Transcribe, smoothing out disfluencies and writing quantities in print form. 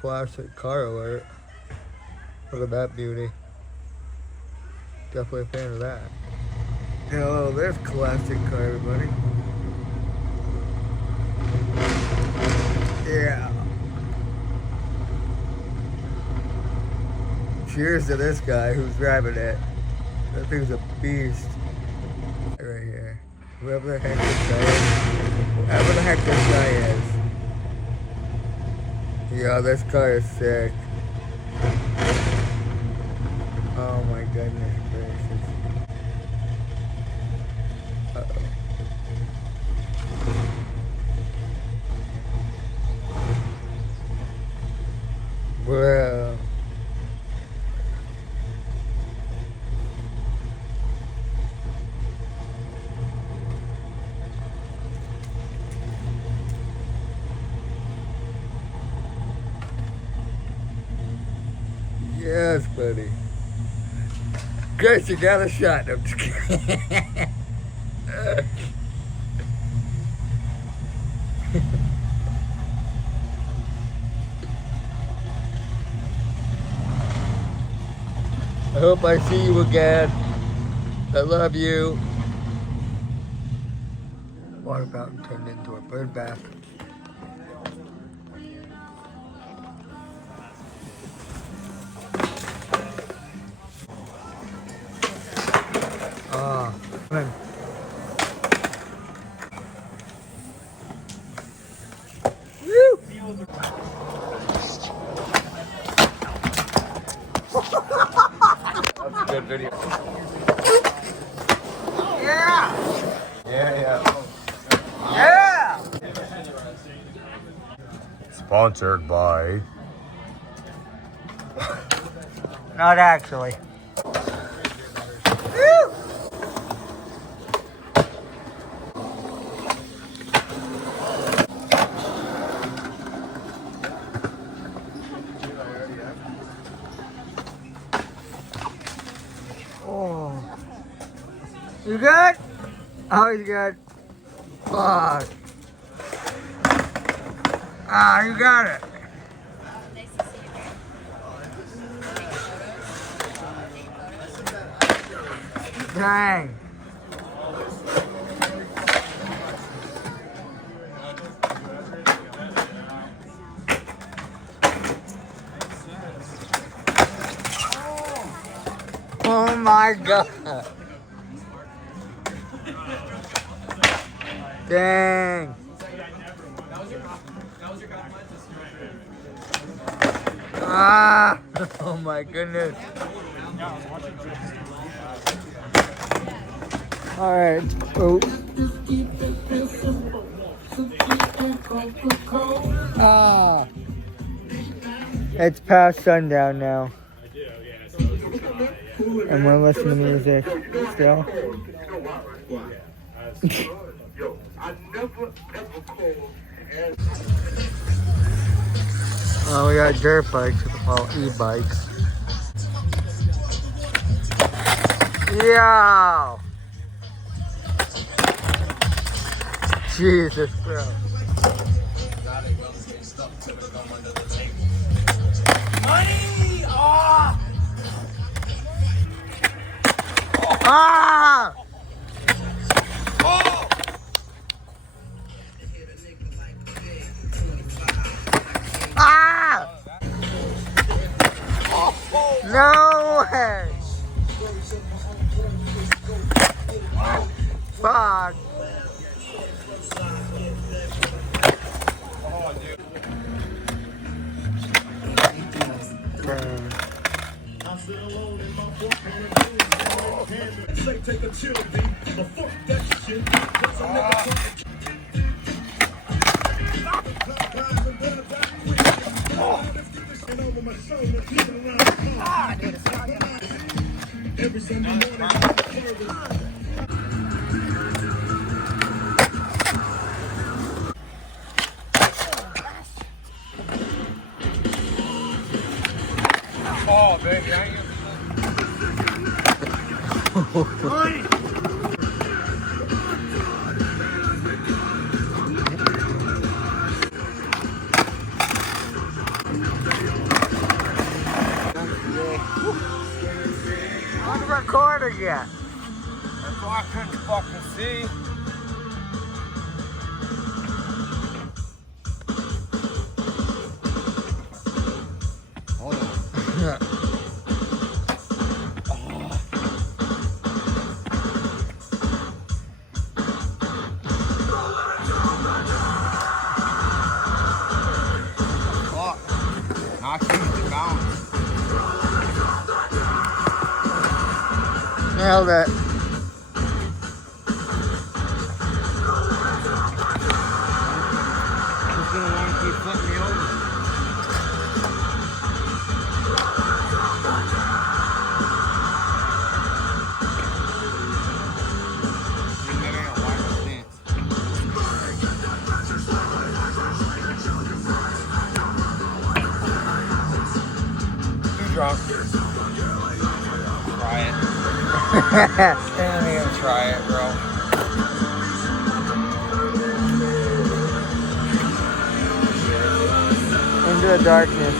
classic car alert. Look at that beauty. Definitely a fan of that. Oh, there's classic car, everybody. Yeah. Cheers to this guy who's driving it. That thing's a beast. Right here. Whoever the heck this guy is. Whoever the heck this guy is. Yeah, this car is sick. Oh my goodness gracious. Uh-oh. Well. Yes, buddy. Grace, you got a shot. I'm just kidding. I hope I see you again. I love you. Water fountain turned into a bird bath. Ah, man. Woo! That's a good video. Yeah! Yeah. Yeah! Sponsored by... Not actually. Woo! Oh. You good? Oh, he's good. Fuck. Ah, you got it. Nice to see you. Dang. Oh my God. Dang. Ah. Oh my goodness. All right. Oh. Ah. It's past sundown now. And we're listening to music still. Oh, we got dirt bikes, well, e-bikes. Yeah. Jesus, bro. Money! Oh! Ah! Oh! Ah! No way! Fuck! Take a chill beat, but fuck that shit. What's a nigga over my shoulder, every Sunday morning. Oh, baby, I ain't Yeah. That's why I couldn't fucking see. Hold on. Fuck. Now I can't get the balance. Nailed it. He's gonna want to keep flipping me over. That ain't a wide stance. Too drunk. Try it. Stand here and try it, bro. Into the darkness.